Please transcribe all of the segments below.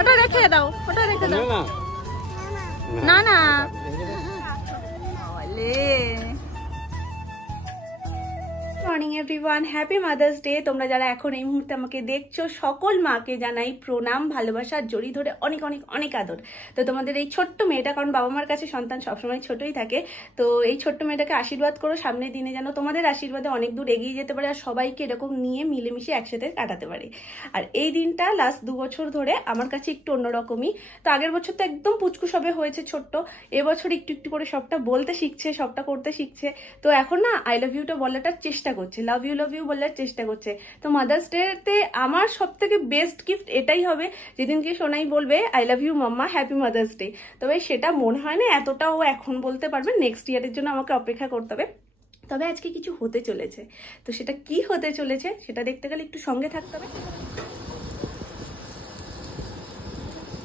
ওটা রেখে দাও, ওটা রেখে দাও। না না morning everyone, happy mother's day. তোমরা যারা এখন এই মুহূর্তে আমাকে দেখছো সকল মাকে জানাই প্রণাম, ভালোবাসা, জড়ি ধরে অনেক অনেক অনেক আদর। তো তোমাদের এই ছোট্ট মেয়েটা, কারণ বাবা মার কাছে সন্তান সবসময় ছোটই থাকে, তো এই ছোট্ট মেয়েটাকে আশীর্বাদ করো সামনের দিনে যেন তোমাদের আশীর্বাদে অনেক দূর এগিয়ে যেতে পারে আর সবাইকে এরকম নিয়ে মিলেমিশে একসাথে কাটাতে পারে। আর এই দিনটা লাস্ট 2 বছর ধরে আমার কাছে একটু অন্যরকমই। তো আগের বছর তো একদম পুচকু সবে হয়েছে ছোট্ট, এবছর একটু একটু করে সবটা বলতে শিখছে, সবটা করতে শিখছে। তো এখন না আই লাভ ইউটা বলাটার চেষ্টা করছে, লাভ ইউ বলার চেষ্টা করছে। তো মাদার্স ডে তে আমার সব থেকে বেস্ট গিফট এটাই হবে যেদিনকে সোনাই বলবে I love you mamma, happy mother's day. তবে সেটা মনে হয় না এতটা ও এখন বলতে পারবে, নেক্সট ইয়ারের জন্য আমাকে অপেক্ষা করতে হবে। তবে আজকে কিছু হতে চলেছে, তো সেটা কি হতে চলেছে সেটা দেখতে গেলে একটু সঙ্গে থাকতে হবে।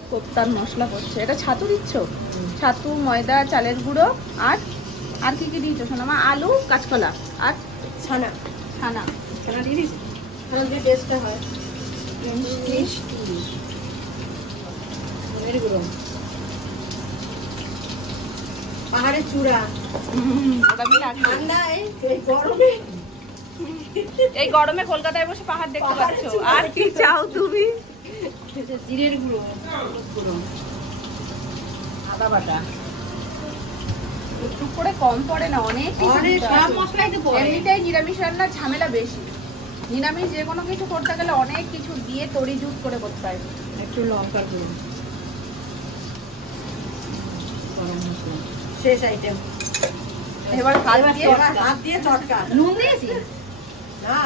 কোপ্তার মশলা করছে, এটা ছাতু দিচ্ছ? ছাতু, ময়দা, চালের গুঁড়ো আর কি কি দিয়েছো সোনামা? আলু, কাঁচকলা আর ছানা। ছানা ছানা দিয়ে দিচ্ছি, ছানা দিয়ে টেস্টটা হয়। পাহাড়ের চূড়া, এই গরমে কলকাতায় বসে পাহাড় দেখতে পাচ্ছ, আর কি চাও তুমি? জিরের গুঁড়ো, আদা বাটা একটু করে কম পড়ে না, অনেক এমনিটাই নিরামিষ রান্নার ঝামেলা বেশি। নিরামিষ যে কোনো কিছু করতে গেলে অনেক কিছু দিয়ে তরি জুত করে করতে হয়। একটু লঙ্কার গুঁড়ো, শেষ আইটেম। এবার হাত দিয়ে চটকা। নুন দিয়েছি না,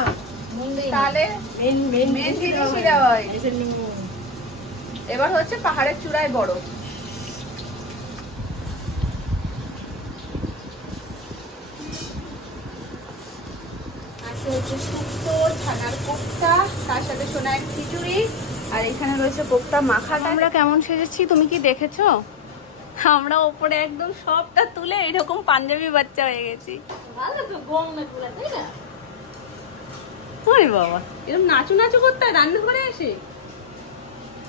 তাহলে মেন জিনিসই দেওয়া হয়। এবার হচ্ছে পাহাড়ের চূড়ায় বরফ। শুক্তো, ছানার কোপ্তা, তার সাথে সোনার খিচুড়ি, আর এখানে রয়েছে কোপ্তা মাখাটা। আমরা কেমন সেজেছি তুমি কি দেখেছো? আমরা ওপরে একদম সবটা তুলে এরকম পাঞ্জাবি বাচ্চা হয়ে গেছি। বাবা এরকম নাচু নাচু করতে হয় রান্নাঘরে এসে।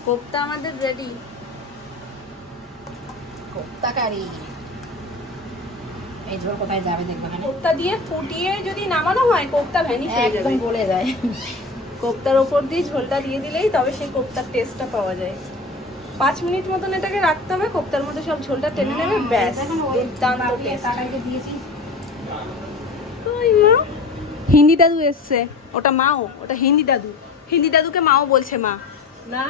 কোপ্তা আমাদের রেডি, কোপ্তা কারি। এই ঝোল কোথায় যাবে দেখবে না, কোপ্তা দিয়ে ফুটিয়ে যদি নামানো হয় কোপ্তা ভ্যানিশ হয়ে যাবে, একদম গলে যায়। কোপ্তার উপর দিয়ে ঝোলটা দিয়ে দিলেই তবে সেই কোপ্তার টেস্টটা পাওয়া যায়। 5 মিনিট মতন এটাকে রাখতে হবে, কোপ্তার মধ্যে সব ঝোলটা টেনে নেবে, ব্যাস দুর্দান্ত টেস্ট। হিন্দি দাদু এসছে, ওটা মাও, ওটা হিন্দি দাদু। হিন্দি দাদুকে মাও বলছে মা না,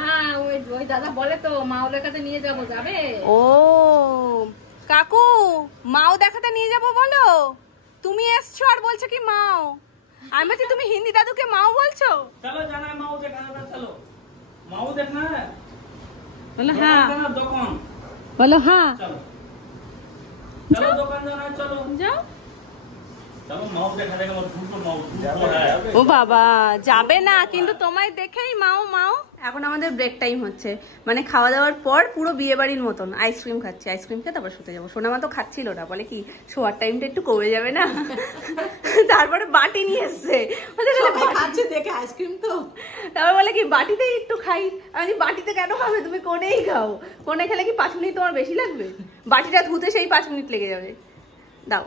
ওই দাদা বলে তো মা ওদের কাছে নিয়ে যাবো, যাবে? ও কাকু মাও দেখাতে নিয়ে যাবো বলো, তুমি এসছো আর বলছো কি মাও? আমি বলছি তুমি হিন্দি দাদুকে মাও বলছো? চলো জানা মাও দেখানা, চলো মাও দেখনা। বলো হ্যাঁ, বলো হ্যাঁ, চলো দোকান জানা, চলো যাও। ও বাবা যাবে না, কিন্তু তোমায় দেখেই মাও মাও। এখন আমাদের ব্রেক টাইম হচ্ছে, মানে খাওয়া দাওয়ার পর পুরো বিয়ে বাড়ির মতন আইসক্রিম খাচ্ছি। আইসক্রিম খেয়ে তারপর শুতে যাবো। সোনামা তো খাচ্ছিল না, বলে কি শোয়ার টাইমটা একটু কমে যাবে না। তারপরে বাটি নিয়ে এসছে, খাচ্ছে দেখে আইসক্রিম তো, তারপর বলে কি বাটিতেই একটু খাই। আমি বাটিতে কেন খাবে, তুমি কোণেই খাও। কোণে খেলে কি 5 মিনিট তোমার বেশি লাগবে? বাটিটা ধুতে সেই 5 মিনিট লেগে যাবে। দাও।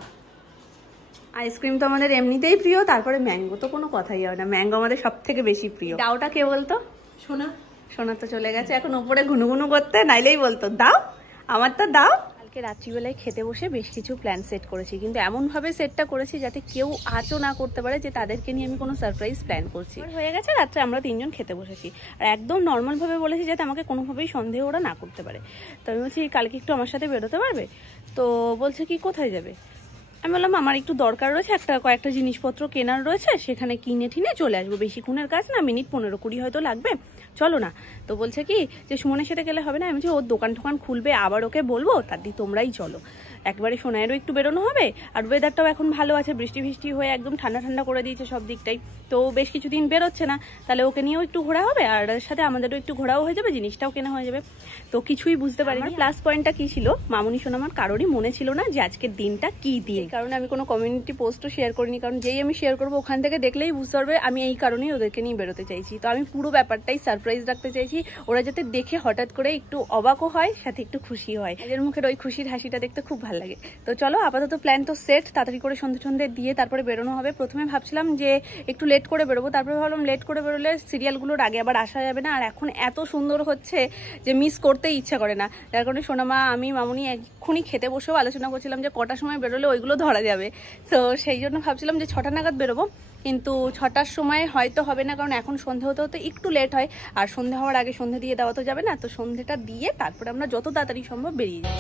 আইসক্রিম তো আমাদের এমনিতেই প্রিয়, তারপরে ম্যাঙ্গো তো কোনো কথাই হয় না, ম্যাঙ্গো আমাদের সব থেকে বেশি প্রিয়। দাওটা কে বলতো? সোনা। সোনা তো চলে গেছে এখন ওপরে ঘুনুঘুনু করতে, নাইলেই বলতো দাও, আমার তো দাও। কালকে রাত্রিবেলায় খেতে বসে বেশ কিছু প্ল্যান সেট করেছি, কিন্তু এমনভাবে সেটটা করেছি যাতে কেউ আঁচও না করতে পারে যে তাদেরকে নিয়ে আমি কোনো সারপ্রাইজ প্ল্যান করছি। হয়ে গেছে রাত্রে আমরা 3 জন খেতে বসেছি, আর একদম নর্মালভাবে বলেছি যাতে আমাকে কোনোভাবেই সন্দেহ ওরা না করতে পারে। তো আমি বলছি কালকে একটু আমার সাথে বেরোতে পারবে? তো বলছে কি কোথায় যাবে? আমি বললাম আমার একটু দরকার রয়েছে, কয়েকটা জিনিসপত্র কেনার রয়েছে, সেখানে কিনে ঠিনে চলে আসবো, বেশিক্ষণের কাজ না, মিনিট 15-20 হয়তো লাগবে, চলো না। তো বলছে কি যে সুমনের সাথে গেলে হবে না। আমি বলছি ওর দোকান টোকান খুলবে, আবার ওকে বলবো, তার দিয়ে তোমরাই চলো। একবারে সোনায়েরও একটু বেরোনো হবে, আর ওয়েদারটাও এখন ভালো আছে, বৃষ্টি ফিষ্টি হয়ে একদম ঠান্ডা ঠান্ডা করে দিয়েছে সব দিকটাই। তো বেশ কিছুদিন বেরোচ্ছে না, তাহলে ওকে নিয়েও একটু ঘোরা হবে, আর সাথে আমাদেরও একটু ঘোরাও হয়ে যাবে, জিনিসটাও কেনা হয়ে যাবে। তো কিছুই বুঝতে পারিনি প্লাস পয়েন্টটা কি ছিল। মামুনি সোনা আমার কারোরই মনে ছিল না যে আজকের দিনটা কি দিন। কারণ আমি কোনো কমিউনিটি পোস্টও শেয়ার করিনি, কারণ যেই আমি শেয়ার করবো ওখান থেকে দেখলেই বুঝতে পারবে আমি এই কারণেই ওদেরকে নিয়ে বেরোতে চাইছি। তো আমি পুরো ব্যাপারটাই সারপ্রাইজ রাখতে চাইছি, ওরা যাতে দেখে হঠাৎ করে একটু অবাকও হয়, সাথে একটু খুশি হয়। এদের মুখের ওই খুশির হাসিটা দেখতে খুব ভালো লাগে। তো চলো, আপাতত প্ল্যান তো সেট, তাড়াতাড়ি করে সন্ধে দিয়ে তারপরে বেরোনো হবে। প্রথমে ভাবছিলাম যে একটু লেট করে বেরোবো, তারপরে ভাবলাম লেট করে বেরোলে সিরিয়ালগুলোর আগে আবার আসা যাবে না, আর এখন এত সুন্দর হচ্ছে যে মিস করতেই ইচ্ছা করে না। যার কারণে সোনামা, আমি, মামুনি এক্ষুনি খেতে বসেও আলোচনা করছিলাম যে কটার সময় বেরোলে ওইগুলো ধরা যাবে। তো সেই জন্য ভাবছিলাম যে 6টা নাগাদ বেরোবো, কিন্তু 6টার সময় হয়তো হবে না, কারণ এখন সন্ধে হতে হতে একটু লেট হয়, আর সন্ধে হওয়ার আগে সন্ধে দিয়ে দেওয়া তো যাবে না। তো সন্ধেটা দিয়ে তারপরে আমরা যত তাড়াতাড়ি সম্ভব বেরিয়ে যাই।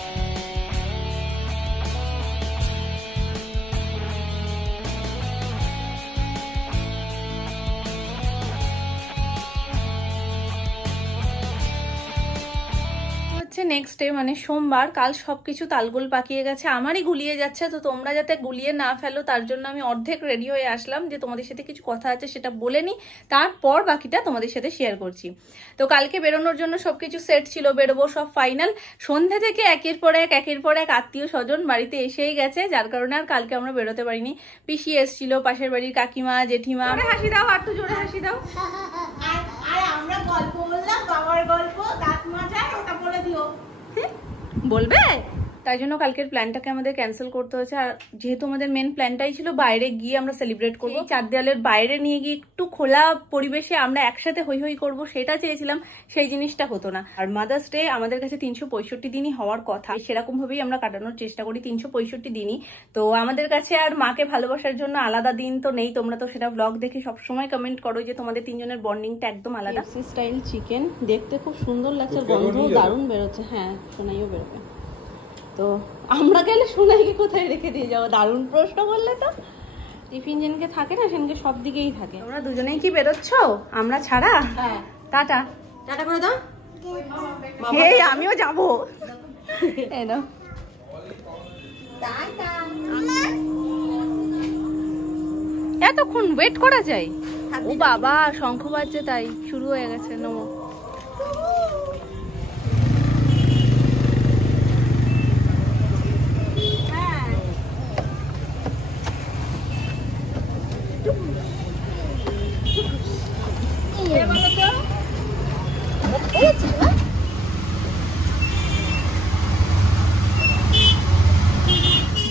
নেক্সট ডে মানে সোমবার, কাল সবকিছু তালগোল পাকিয়ে গেছে, আমারই গুলিয়ে যাচ্ছে। তো তোমরা যাতে গুলিয়ে না ফেলো তার জন্য আমি অর্ধেক রেডি হয়ে আসলাম, যে তোমাদের সাথে কিছু কথা আছে সেটা বলে নি, তারপর বাকিটা তোমাদের সাথে শেয়ার করছি। তো কালকে বেরোনোর জন্য সবকিছু সেট ছিল, বেরোবো সব ফাইনাল। সন্ধ্যে থেকে একের পর এক আত্মীয় স্বজন বাড়িতে এসেই গেছে, যার কারণে আর কালকে আমরা বেরোতে পারিনি। পিসি এসেছিল, পাশের বাড়ির কাকিমা, জেঠিমা। হাসি দাও, আর একটু জোরে হাসি দাও। আমরা গল্প বললাম, বাবার গল্প, দাঁত মাজা, ওটা বলে দিও। বলবে? তাই জন্য কালকের প্ল্যানটাকে আমাদের ক্যান্সেল করতে হয়েছে। আর যেহেতু আমাদের মেন প্ল্যানটাই ছিল বাইরে গিয়ে আমরা সেলিব্রেট করবো, চার দেয়ালের বাইরে নিয়ে গিয়ে একটু খোলা পরিবেশে আমরা একসাথে হই হই করবো, সেটা চেয়েছিলাম, সেই জিনিসটা হতো না। আর মাদার্স ডে আমাদের কাছে 365 দিনই হওয়ার কথা, সেরকম ভাবেই আমরা কাটানোর চেষ্টা করি 365 দিনই। তো আমাদের কাছে আর মাকে ভালোবাসার জন্য আলাদা দিন তো নেই। তোমরা তো সেটা ব্লগ দেখে সবসময় কমেন্ট করো যে তোমাদের তিনজনের বন্ডিংটা একদম আলাদা। স্টাইল চিকেন দেখতে খুব সুন্দর লাগছে, গন্ধ দারুণ বেরোচ্ছে। হ্যাঁ, সোনাইও বেরোবে। তো আমরা গেলে সোনাইকে কোথায় রেখে দিয়ে যাবো? দারুণ প্রশ্ন করলে তো। টিফিন যেনকে থাকে না সেনকে সব দিকেই থাকে। তোমরা দুজনেই কি বেরোচ্ছ আমরা ছাড়া? হ্যাঁ। টাটা টাটা করে দাও। এই আমিও যাবো। এতক্ষণ ওয়েট করা যায়? ও বাবা, শঙ্খ বাজছে, তাই শুরু হয়ে গেছে। নমো।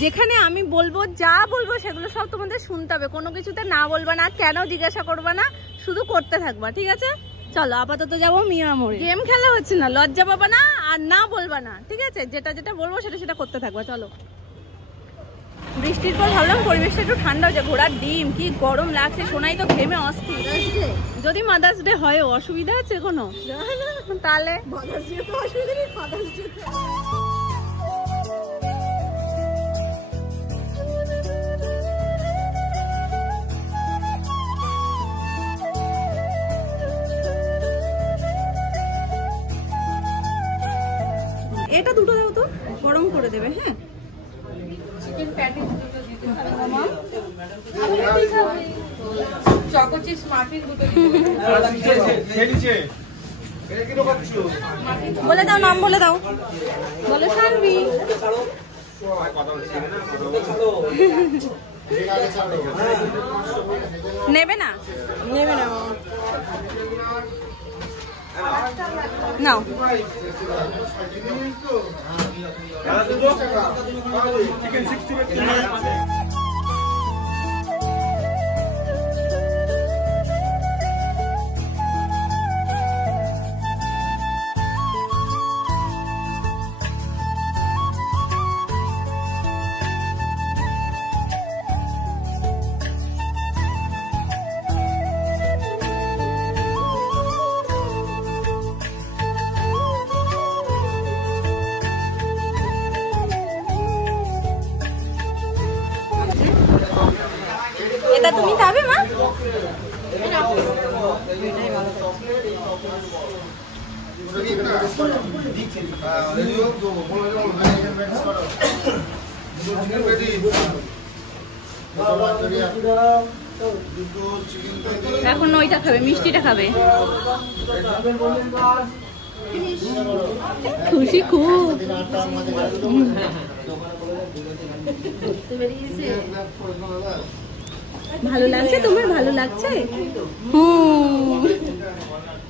যেখানে আমি বলবো, যা বলবো সেগুলো সব তোমাদের শুনতে হবে, কোনো কিছুতে না বলবা না, কেন জিজ্ঞাসা করবা না, শুধু করতে থাকবা, ঠিক আছে? চলো, আপাতত যাবো মিয়ামোড়ে। গেম খেলা হচ্ছে না, লজ্জা পাবা না আর না বলবা না, ঠিক আছে? যেটা যেটা বলবো সেটা করতে থাকবা। চলো। বৃষ্টির পর ভাবলাম পরিবেশটা একটু ঠান্ডা হয়েছে, ঘোড়ার ডিম কি গরম লাগছে, সোনাই তো ঘেমে অস্থির। যদি মাদার্স ডে হয় অসুবিধা আছে কোনো? তাহলে এটা দুটো দাও তো, গরম করে দেবে। হ্যাঁ, চিকেন প্যাটি দুটো দিতে হবে মামা। চকো চিপস মাফিন দুটো দিতে। বলে দাও, নাম বলে দাও। বলে শানভি। নেবে না? নেবে না নাও। এটা তুমি খাবে মা? এখন ওইটা খাবে, মিষ্টিটা খাবে। খুশি খুব। ভালো লাগছে তোমার? ভালো লাগছে?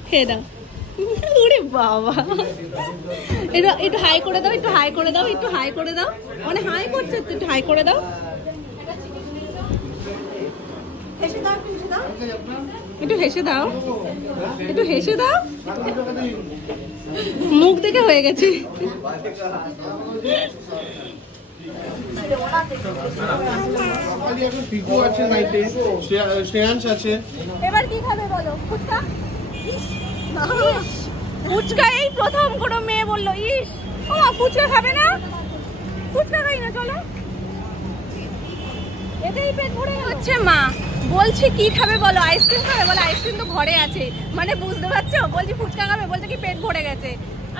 খেয়ে দাও। ওরে বাবা, একটু হাই করে দাও, একটু হাই করে দাও, একটু হাই করে দাও। মানে হাই করছে, একটু হাই করে দাও। একটু হেসে দাও, একটু হেসে দাও। মুখ দেখে হয়ে গেছে। এবার কি খাবে বলো? ফুচকা? ফুচকা এই প্রথম কোনো মেয়ে বললো ইস ও ফুচকা খাবে না? ফুচকা খাই না, চলো। এতেই পেট ভরে হচ্ছে। মা বলছি কি খাবে বলো? আইসক্রিম খাবে? বলে আইসক্রিম তো ঘরে আছে। মানে বুঝতে পারছো? বলছি ফুচকা খাবে, বলছে কি পেট ভরে গেছে।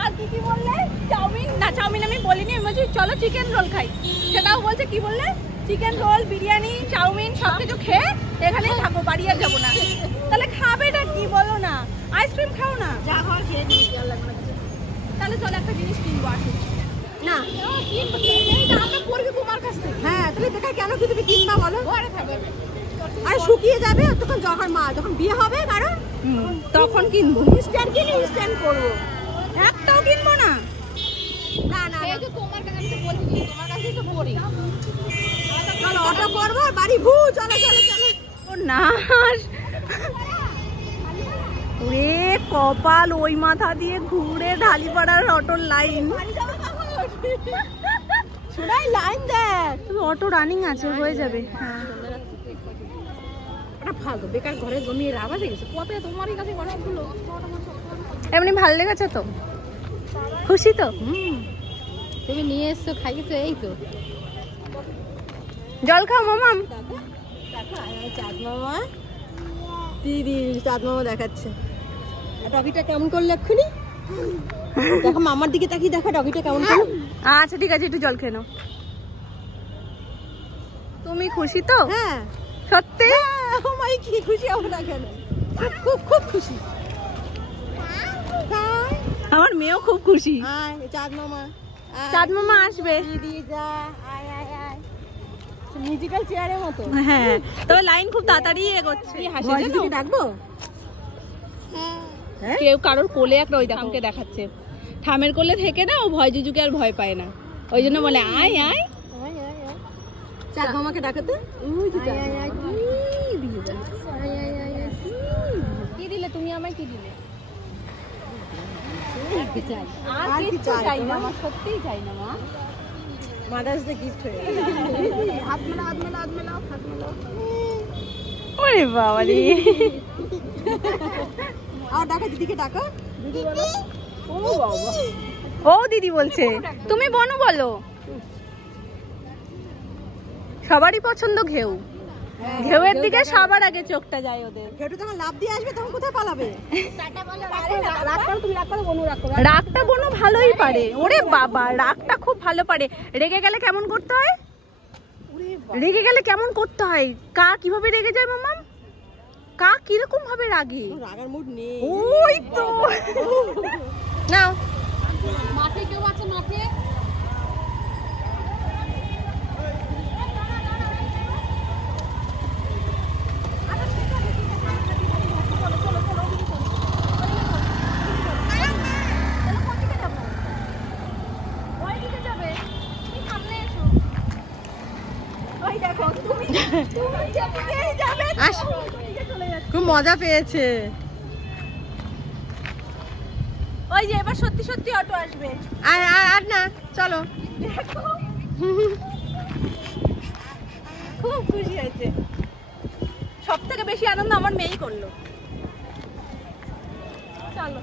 আর কি বললে? চাউমিন? না চাউমিন আমি বলিনি, আমি বলছি চলো চিকেন রোল খাই। সেটাও বলছে কি বললে? চিকেন রোল, বিরিয়ানি, চাউমিন সবকিছু খেয়ে এখানেই থাকবো, বাড়ি আর যাবো না। তাহলে খাবে না কি বলো না? আইসক্রিম খাও না, যা খাওয়া খেয়ে নিই। তাহলে চলো একটা জিনিস কিনবো, আসি না আমরা করবি তোমার কাছ থেকে। হ্যাঁ তাহলে বেকার কেন কি তুমি কিনবা বলো? ঘরে খাবে আর শুকিয়ে যাবে তখন, যখন মা যখন বিয়ে হবে কারণ তখন কিনবো। ইনস্ট্যান্ট কিনে ইনস্ট্যান্ট করবো, একটাও কিনবো না। না না এই যে তোমার কাছে আমি তো বলছি, তোমার কাছেই তো পড়ি। চলো অটো করবো, বাড়ি ভু। চলো চলো চলো। ও না ওরে কপাল, ওই মাথা দিয়ে ঘুরে ঢালিপাড়ার অটোর লাইন। শোনাই লাইন দেখ, তুমি অটো রানিং আছে, হয়ে যাবে। হ্যাঁ এটা ফালতু বেকার ঘরে জমিয়ে রাখা গেছে। কবে তোমারই কাছে অনেকগুলো। এমনি ভালো লেগেছে তো? খুশি তো? তুমি নিয়ে এসছো, খাইয়েছো, এই তো। জল খাও মামাম। চাঁদ মামা, দিদি চাঁদ মামা দেখাচ্ছে। ডগিটা কেমন করলে এক্ষুনি? দেখো মামার দিকে তাকিয়ে দেখো ডগিটা কেমন করলো। আচ্ছা ঠিক আছে, একটু জল খেয়ে নাও। তুমি খুশি তো? হ্যাঁ সত্যি। মাই কি খুশি হবো না কেন? খুব খুব খুশি। আমার মেয়েও খুব খুশি। চাঁদ মামা, চাঁদ মামা আসবে। দিদি যা, আয় আয় আয়। মিউজিক্যাল চেয়ারের মতো। হ্যাঁ তবে লাইন খুব তাড়াতাড়ি এগোচ্ছে। ডাকবো? কেউ কারোর কোলে একটা ওই দামকে দেখাচ্ছে, ঠামের কোলে থেকে না, ও ভয় জুজুকে আর ভয় পায় না, ওই জন্য বলে আয় আয়। চাঁদ মামাকে ডাকাতে কি দিলে তুমি আমায়? কি দিলে? আর কিছু চাই না, আমার সত্যিই চাই না মা। মাদার্স ডে গিফট হয়ে হাত মেলাও, হাত মেলাও, হাত মেলাও, হাত মেলাও। ওরে বাবা রে। আর ডাকা দিদিকে, ডাকা দিদি বলো। ও বাবা, ও দিদি বলছে, তুমি বনু বলো। সবারই পছন্দ ঘেউ, ঘেউয়ের দিকে সবার আগে চোখটা যায় ওদের। ঘেউটা যখন লাফ দিয়ে আসবে তখন কোথায় পালাবে? রাগটা বনু ভালোই পারে। ওরে বাবা, রাগটা খুব ভালো পারে। রেগে গেলে কেমন করতে হয়? রেগে গেলে কেমন করতে হয়? কা কিভাবে রেগে যায় মামা? কা কিরকম ভাবে রাগে? রাগার মুড নেই। ওই তো নাও। মাঠে কেউ আছে? মাঠে খুব মজা পেয়েছে। ওই যে এবার সত্যি সত্যি অটো আসবে। আর না, চলো। খুব খুশি হয়েছে। সব থেকে বেশি আনন্দ আমার মেয়েই করলো। চলো,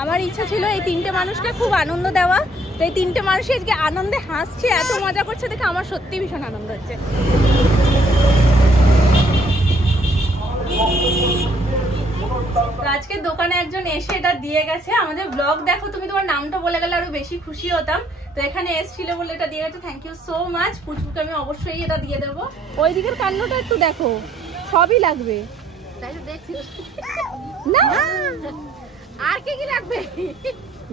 আমার ইচ্ছা ছিল এই তিনটে মানুষকে খুব আনন্দ দেওয়া। তো এই তিনটে মানুষ আজকে আনন্দে হাসছে, এত মজা করছে দেখে আমার সত্যি ভীষণ আনন্দ হচ্ছে। আজকে দোকানে একজন এসে এটা দিয়ে গেছে। আমাদের ব্লগ দেখো, তুমি তোমার নামটা বলে গেলে আরো বেশি খুশি হতাম। তো এখানে এসেছিল বলে এটা দিয়ে গেছে। Thank you so much. পুচকুকে আমি অবশ্যই এটা দিয়ে দেবো। ওই দিকের কান্নটা একটু দেখো, সবই লাগবে। না আর কি কি লাগবে?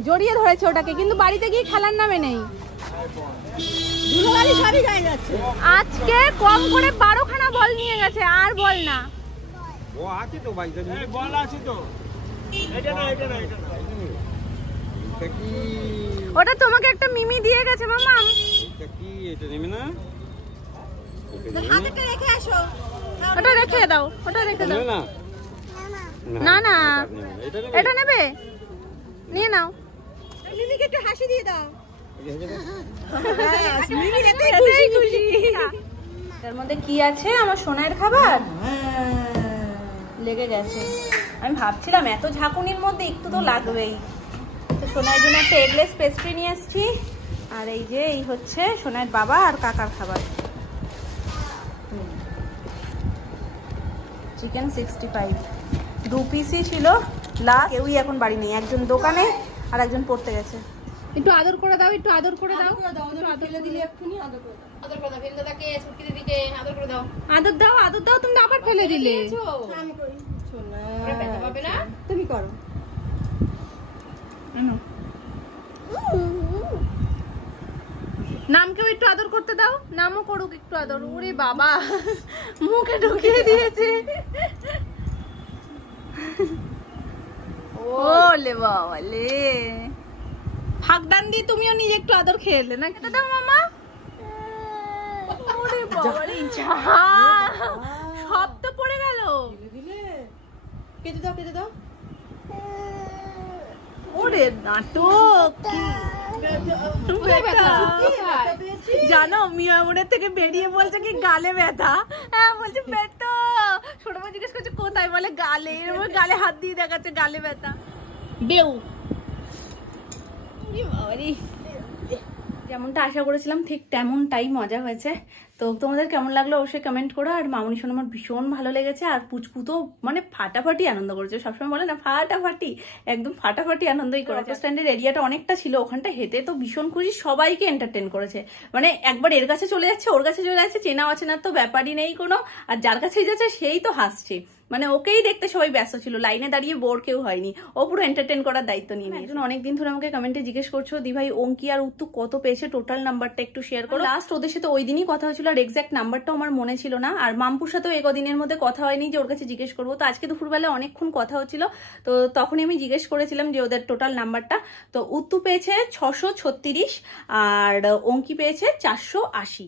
জড়িয়ে ধরেছে ওটাকে, কিন্তু বাড়িতে গিয়ে খেলার নামে নেই। আজকে কম করে 12খানা বল নিয়ে গেছে, আর বল না। ও আছে তো ভাই, বল আছে তো। এটা না, এটা না, এটা না। এটা কি? ওটা তোমাকে একটা মিমি দিয়ে গেছে মামা। এটা কি? এটা নেবে না? হাতেটা রেখে আসো। ওটা রেখে দাও, ওটা রেখে দাও। নেবে না? না না, এটা নেবে? এটা নেবে, নিয়ে নাও। মিমিকে একটু হাসি দিয়ে দাও। এটাই খুশি। এর মধ্যে কি আছে? আমার সোনার খাবার লেগে গেছে। আমি ভাবছিলাম এত ঝাঁকুনির মধ্যে একটু তো লাগবেই, তো সোনার জন্য একটা এগলেস পেস্ট্রি নিয়ে এসেছি। আর এই যে এই হচ্ছে সোনার বাবা আর কাকার খাবার, চিকেন 65, 2 পিসই ছিল। কেউই এখন বাড়ি নেই, একজন দোকানে আর একজন পড়তে গেছে। একটু আদর করে দাও, একটু আদর করে দাও। আদর দাও, আদর দাও। তুমি আবার ফেলে দিলে। তুমি করো। নামকেও একটু আদর করতে দাও, নামও করুক একটু আদর। ওরে বাবা, মুখে ঢুকিয়ে দিয়েছে। ওলে বাবা লে, ফাঁকদান দিয়ে তুমিও নিজে একটু আদর খেয়ে এলে না? খেতে দাও মামা। ওরে বাবা রে, সব তো পড়ে গেল। কেটে দাও, কেটে দাও। ওরে নাটক। জানো মিয়া মনের থেকে বেরিয়ে বলছে কি গালে ব্যথা। হ্যাঁ বলছে ব্যথা। ছোট মা জিজ্ঞেস করছে কোথায়, বলে গালে। এরকম গালে হাত দিয়ে দেখাচ্ছে গালে ব্যথা। বেউ। যেমনটা আশা করেছিলাম ঠিক তেমনটাই মজা হয়েছে। তো তোমাদের কেমন লাগলো অবশ্যই কমেন্ট করো। আর মামুনি শোনো আমার ভীষণ ভালো লেগেছে। আর পুচকু তো মানে ফাটাফাটি আনন্দ করেছে, সবসময় বলে না ফাটাফাটি, একদম ফাটাফাটি আনন্দই করেছে। অটো স্ট্যান্ডের এরিয়াটা অনেকটা ছিল, ওখানটা হেঁটে তো ভীষণ খুশি, সবাইকে এন্টারটেন করেছে। মানে একবার এর কাছে চলে যাচ্ছে, ওর কাছে চলে যাচ্ছে, চেনা অচেনার তো ব্যাপারই নেই কোনো। আর যার কাছেই যাচ্ছে সেই তো হাসছে, মানে ওকেই দেখতে সবাই ব্যস্ত ছিল, লাইনে দাঁড়িয়ে বোর কেউ হয়নি। ও পুরো এন্টারটেন করার দায়িত্ব নিয়ে নিয়েছে। অনেকদিন ধরে আমাকে কমেন্টে জিজ্ঞেস করছো দি ভাই অঙ্কি আর উত্তু কত পেয়েছে, টোটাল নাম্বারটা একটু শেয়ার করো। লাস্ট ওদের সাথে ওই দিনই কথা হয়েছিল, আর এক্সাক্ট নাম্বারটাও আমার মনে ছিল না। আর মামপুর সাথেও একদিনের মধ্যে কথা হয়নি যে ওর কাছে জিজ্ঞেস করবো। তো আজকে দুপুরবেলা অনেকক্ষণ কথা হচ্ছিল, তো তখনই আমি জিজ্ঞেস করেছিলাম যে ওদের টোটাল নাম্বারটা। তো উত্তু পেয়েছে 636 আর অঙ্কি পেয়েছে 480।